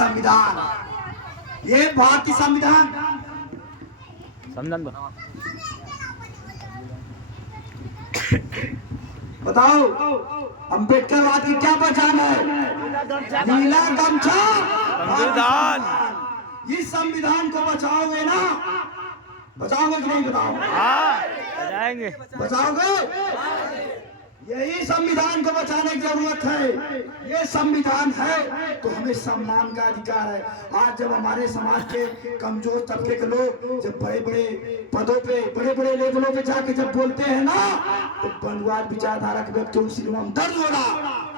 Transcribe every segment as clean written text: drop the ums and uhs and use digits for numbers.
संविधान, ये भारतीय संविधान बताओ अंबेडकरवाद की क्या पहचान है? नीला गमछा संविधान। इस संविधान को बचाओगे ना? बचाओगे कि नहीं? बताओ। बचाएंगे। बचाओगे? यही संविधान को बचाने की जरूरत है। ये संविधान है तो हमें सम्मान का अधिकार है। आज जब हमारे समाज के कमजोर तबके के लोग जब बड़े बड़े पदों पे, बड़े बड़े लेवलों पे जाके जब बोलते हैं ना, तो बंधुवाद विचारधारा के व्यक्तियों से दर्द होना,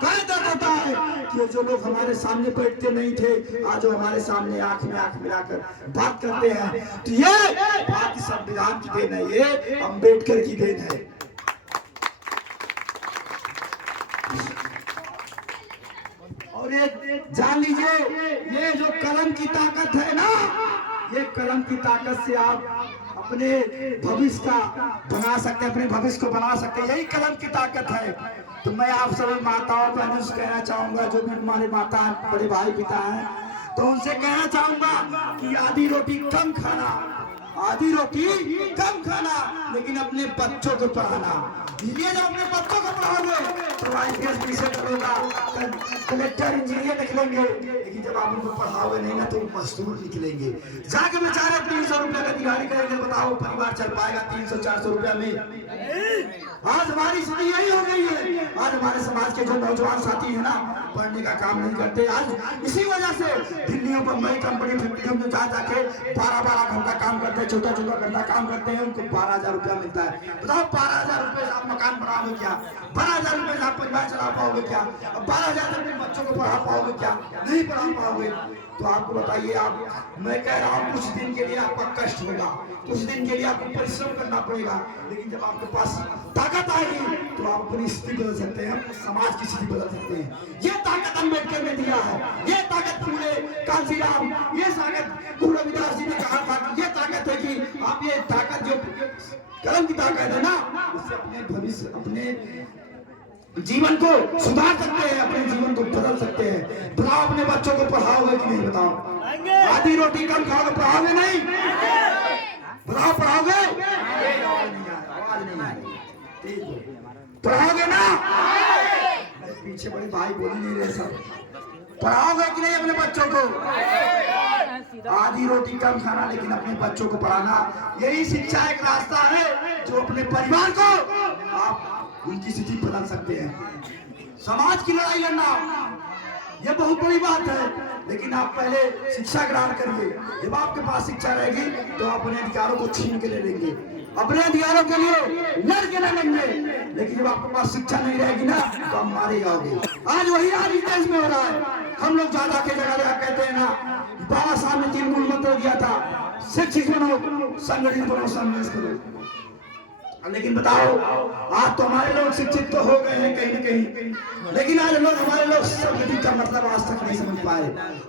क्या दर्द होता है कि ये जो लोग हमारे सामने बैठते नहीं थे, आज जो हमारे सामने आंख में आंख मिलाकर बात करते हैं, तो ये भारतीय संविधान की देन है, ये अम्बेडकर की देन है। और ये जान लीजिए, ये जो कलम की ताकत है ना, ये कलम की ताकत से आप अपने भविष्य का बना सकते हैं, अपने भविष्य को बना सकते हैं, यही कलम की ताकत है। तो मैं आप सभी माताओं बहनों से कहना चाहूंगा, जो भी हमारे माता बड़े भाई पिता हैं, तो उनसे कहना चाहूंगा कि आधी रोटी कम खाना, आधी रोटी कम खाना, लेकिन अपने बच्चों को पढ़ाना। ये जब अपने बच्चों को पढ़ाओगे तो IPS विषय होगा, कलेक्टर इंजीनियर निकलेंगे, लेकिन जब आप उनको पढ़ाओगे नहीं ना तो मजदूर निकलेंगे। जाके बेचारे 300 रुपया का दिहाड़ी करेंगे, बताओ परिवार चल पाएगा 300-400 रुपया में? आज हमारी स्थिति यही हो गई है। आज हमारे समाज के जो नौजवान साथी है ना, पढ़ने का काम नहीं करते। आज इसी वजह से दिल्ली बम्बई कंपनी फैक्ट्रियों में जा जाके 12-12 घंटा काम करते हैं, छोटा छोटा घंटा काम करते हैं, उनको 12,000 रुपया मिलता है। बताओ 12,000 रुपये से आप मकान बनाओगे क्या? 12,000 रुपये से आप परिवार चला पाओगे क्या? 12,000 रुपये बच्चों को पढ़ा पाओगे क्या? नहीं पढ़ा पाओगे। तो आपको बताइए, आप, मैं कह रहा हूँ कुछ दिन के लिए आपका कष्ट होगा, कुछ दिन के लिए आपको परिश्रम करना पड़ेगा, लेकिन जब आपके पास ताकत आएगी तो आप अपनी स्थिति बदल सकते हैं, अपने समाज की स्थिति बदल सकते हैं। ये ताकत अम्बेडकर ने दिया है, ये ताकत पूरे कांसीराम, ये ताकत गुरु रविदास जी ने कहा था कि ये ताकत है कि आप ये ताकत जो कलम की ताकत है ना, उससे अपने भविष्य, अपने जीवन को सुधार सकते हैं, अपने जीवन को बदल सकते हैं। बताओ अपने बच्चों को पढ़ाओगे कि नहीं? बताओ आधी रोटी कम खाओगे, पढ़ाओगे नहीं? बताओ पढ़ाओगे? पढ़ाओगे ना? पीछे बड़े भाई बोल नहीं रहे सब। पढ़ाओगे कि नहीं अपने बच्चों को? आधी रोटी कम खाना, लेकिन अपने बच्चों को पढ़ाना, यही शिक्षा एक रास्ता है जो अपने परिवार को आप उनकी स्थिति बदल सकते हैं। समाज की लड़ाई लड़ना यह बहुत बड़ी बात है, लेकिन आप पहले शिक्षा ग्रहण करिए। जब आपके पास शिक्षा रहेगी तो आप अपने अधिकारों को छीन के ले लेंगे, अपने अधिकारों के लिए लड़ के लड़ेंगे। लेकिन जब आपके पास शिक्षा नहीं रहेगी ना तो आप मारे जाओगे। आज वही आज इस देश में हो रहा है। हम लोग ज्यादा के जगह कहते हैं ना, बाबा साहब ने 3 मूल मंत्र दिया था, शिक्षित बनो, संगठित बनो, संघर्ष करो। लेकिन बताओ, आज तो हमारे लोग शिक्षित तो हो गए हैं कहीं न कहीं, लेकिन आज हमारे लोग संगठित का मतलब आज तक नहीं समझ पाए।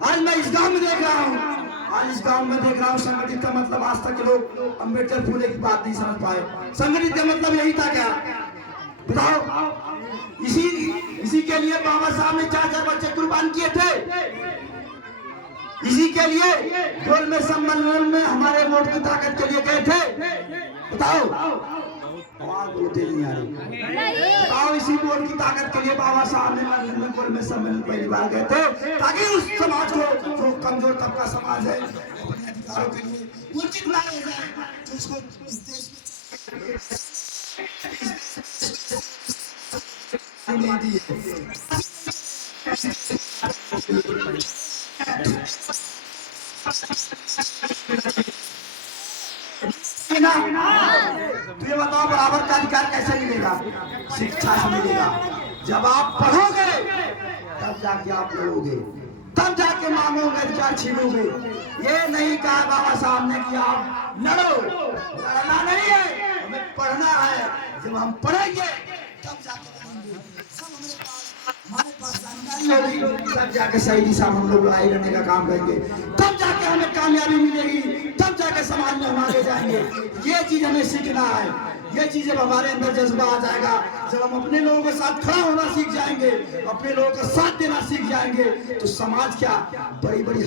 आज मैं इस गांव में देख रहा हूँ, संगठित का मतलब आज तक के लोग अम्बेडकर फूले की बात नहीं समझ पाए। संगठित का मतलब यही था क्या? बताओ। इसी के लिए बाबा साहब ने 4 बच्चे कुर्बान किए थे। इसी के लिए गोल में सम्मेलन में हमारे वोट की ताकत के लिए गए थे। बताओ, बोलते नहीं आ रही। बताओ, इसी वोट की ताकत के लिए बाबा साहब ने गोल में सम्मेलन पहली बार गए थे, ताकि उस समाज को, जो कमजोर तबका समाज है, अपने अधिकारों के लिए वंचित ना रह जाए, जो इसको इस देश में नहीं दिए। तो ये बताओ, बराबर का अधिकार कैसे मिलेगा? शिक्षा से मिलेगा। जब आप पढ़ोगे तब जाके आप लड़ोगे, तब जाके मांगोगे, अधिकार छीनोगे। ये नहीं कहा बाबा साहब ने कि आप लड़ो, लड़ना नहीं है, हमें पढ़ना है। जब हम पढ़ेंगे तब जाके हमारे पास जानकारी होगी, तब जाके सही दिशा में हम लोग लड़ाई लड़ने का काम करेंगे, तब जाके हमें कामयाबी मिलेगी, तब जाके समाज में हम आगे जाएंगे। ये चीज हमें सीखना है। ये चीज जब हमारे अंदर जज्बा आ जाएगा, जब हम अपने लोगों के साथ खड़ा होना सीख जाएंगे, अपने लोगों का साथ देना सीख जाएंगे, तो समाज क्या बड़ी बड़ी